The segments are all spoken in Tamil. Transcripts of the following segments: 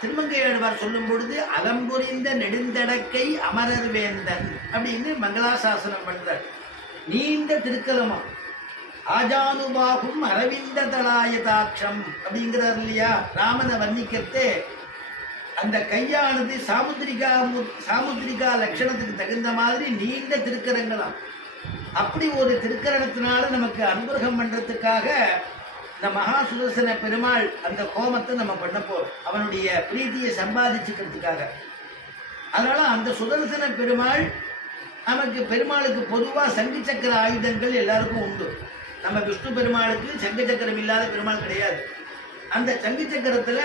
திருமங்கையாழ்வார் சொல்லும் பொழுது அலம்புரிந்த நெடுந்தடக்கை அமரர் வேந்தன் அப்படின்னு மங்களாசாசனம் பண்றார். நீண்ட திருக்கலமா ஆஜானுபாகும் அரவிந்த தலாயதாட்சம் அப்படிங்கிறார் இல்லையா? ராமனை வர்ணிக்கிறதே அந்த கையானது சாமுத்திரிகா சாமுத்ரிகா சாமுத்திரிகா லட்சணத்துக்கு தகுந்த மாதிரி நீண்ட திருக்கரங்களாம். அப்படி ஒரு திருக்கரணத்தினால நமக்கு அனுகிரகம் பண்றதுக்காக இந்த மகா சுதர்சன பெருமாள் அந்த கோமத்தை நம்ம பண்ண போறோம். அவனுடைய பிரீத்தியை சம்பாதிச்சுக்கிறதுக்காக. அதனால அந்த சுதர்சன பெருமாள் நமக்கு பெருமாளுக்கு பொதுவாக சங்கு சக்கர ஆயுதங்கள் எல்லாருக்கும் உண்டு. நம்ம விஷ்ணு பெருமாளுக்கு சங்கு சக்கரம் இல்லாத பெருமாள் கிடையாது. அந்த சங்கு சக்கரத்தில்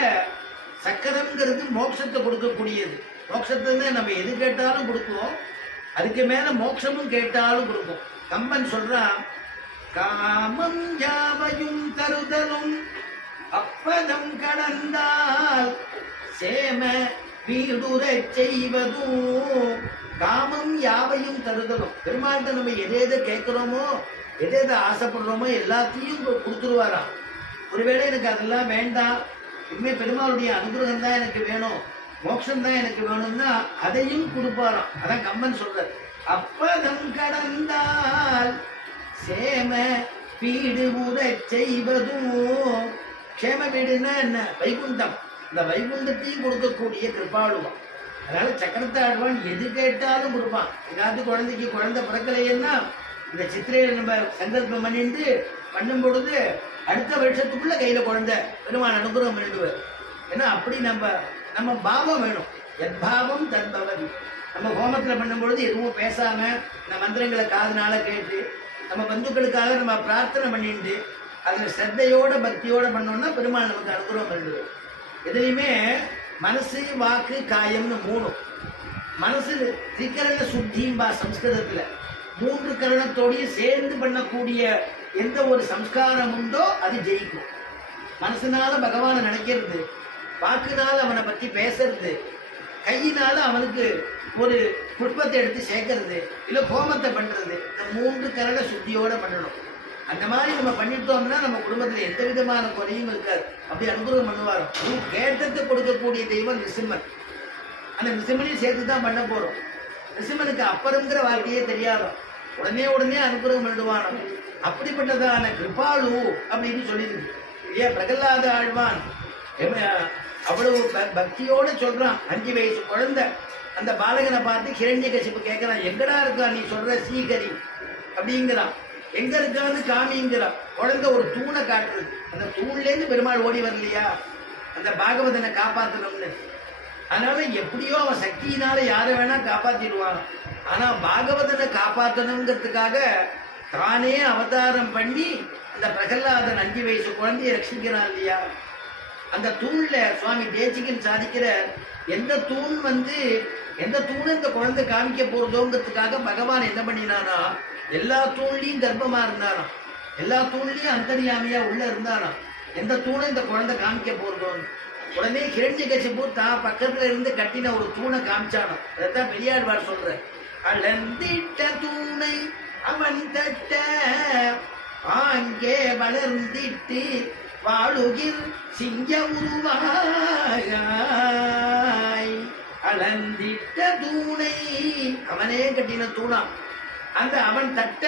சக்கரம்ங்கிறது மோட்சத்தை கொடுக்கக்கூடியது. மோட்சத்தை நம்ம எது கேட்டாலும் கொடுக்குவோம் அதுக்கு மேலே மோட்சமும் கேட்டாலும் கொடுக்கும் கம்பன் சொல்கிறான் காமம் யாவையும் தருதலும் அப்பதம் கடந்தால் சேம வீடுறச் செய்வதும் காமம் யாவையும் தருதலும். பெருமாள்கிட்ட நம்ம எதை எதை கேட்கிறோமோ எதை எதை ஆசைப்படுறோமோ எல்லாத்தையும் கொடுத்துருவாராம். ஒருவேளை எனக்கு அதெல்லாம் வேண்டாம். இனிமேல் பெருமாளுடைய அனுகிரகம் தான் எனக்கு வேணும். மோட்சம் தான் எனக்கு வேணும்னா அதையும் கொடுப்பாராம். அதான் கம்பன் சொல்றார். அப்பதம் கடந்தால் சேம வீடு உறச் செய்வதும் க்ஷேம வீடுன்னா என்ன? வைகுண்டம். இந்த வைகுண்டத்தையும் கொடுக்கக்கூடிய கிருபாளுவான் அதனால சக்கரத்தை ஆடுவான் எது கேட்டாலும் கொடுப்பான். ஏதாவது குழந்தைக்கு குழந்தை பிறக்கலையெல்லாம் இந்த சித்திரையில நம்ம சங்கல்பம் பண்ணிட்டு பண்ணும் பொழுது அடுத்த வருஷத்துக்குள்ள கையில குழந்தை பெருமான் அனுகிரகம் பண்ணிடுவார். ஏன்னா அப்படி நம்ம நம்ம பாவம் வேணும். எத்பாவம் தத்பவதி நம்ம ஹோமத்தில் பண்ணும்பொழுது எதுவும் பேசாமல் இந்த மந்திரங்களை காதுனால கேட்டு நம்ம பந்துக்களுக்காக நம்ம பிரார்த்தனை பண்ணிட்டு அதில் ஸ்ரத்தையோட பக்தியோட பண்ணோம்னா பெருமாள் நமக்கு அனுகிரகம் பண்ணிடுவார். எதுலையுமே மனசு வாக்கு காயம்னு மூணும் மனசு திரிகரண சுத்திம்பா சம்ஸ்கிருதத்தில். மூன்று கரணத்தோடையும் சேர்ந்து பண்ணக்கூடிய எந்த ஒரு சம்ஸ்காரம் உண்டோ அது ஜெயிக்கும். மனசுனால பகவானை நினைக்கிறது வாக்குனால அவனை பற்றி பேசுறது கையினால அவனுக்கு ஒரு புஷ்பத்தை எடுத்து சேர்க்கறது இல்லை கோமத்தை பண்ணுறது இந்த மூன்று கரண சுத்தியோட பண்ணணும். அந்த மாதிரி நம்ம பண்ணிட்டோம்னா நம்ம குடும்பத்தில் எந்த விதமான குறையும் இருக்காது. அப்படி அனுகிரகம் பண்ணுவாரோ. கேட்டத்தை கொடுக்கக்கூடிய தெய்வம் நிசிம்மன் அந்த நிசிம்மனையும் சேர்த்து தான் பண்ண போகிறோம் நிசிம்மனுக்கு அப்புறங்கிற வாழ்க்கையே தெரியாதோ? உடனே உடனே அனுகிரகம் பண்ணிடுவானோ? அப்படிப்பட்டதான கிருபாலு அப்படின்னு சொல்லியிருக்கு. ஏன் பிரகலாத ஆழ்வான். அவ்வளவு ப- பக்தியோட சொல்றான். அஞ்சு வயசு குழந்தை. அந்த பாலகனை பார்த்து ஹிரண்ய கசிப்பு கேட்கறான் எங்கடா இருக்கா நீ சொல்ற சீகரி? அப்படிங்கிறான். எங்க இருக்கான்னு காமிங்கிறான். குழந்தை ஒரு தூணை காட்டுறது அந்த தூண்லேருந்து பெருமாள் ஓடி வரலையா? அந்த பாகவதனை காப்பாத்தணும்னு. அதனால எப்படியோ அவன் சக்தியினால யாரை வேணா காப்பாத்திடுவான். ஆனா பாகவதனை காப்பாற்றணுங்கிறதுக்காக தானே அவதாரம் பண்ணி அந்த பிரகல்லாதன் அஞ்சு வயசு குழந்தைய ரட்சிக்கிறான் இல்லையா? அந்த தூண்ல சுவாமி தேசிகன் சாதிக்கிற எந்த தூண் வந்து எந்த தூணு இந்த குழந்தை காமிக்க போறதோங்கிறதுக்காக பகவான் என்ன பண்ணினானா எல்லா தூண்லையும் கர்ப்பமா இருந்தாராம். எல்லா தூண்லையும் அந்தரியாமையா உள்ள இருந்தாராம். எந்த தூணை இந்த குழந்தை காமிக்க போறதோன்னு. உடனே கிரண்ய கசிப்பு தான் பக்கத்துல இருந்து கட்டின ஒரு தூணை காமிச்சானோ அதைத்தான் பெரியாழ்வார் சொல்ற அளந்திட்ட தூணை அவன் தட்ட ஆங்கே வளர்ந்திட்டு வாழுகில் சிங்க உருவாய் அளந்திட்ட தூணை. அவனே கட்டின தூணா அந்த அவன் தட்ட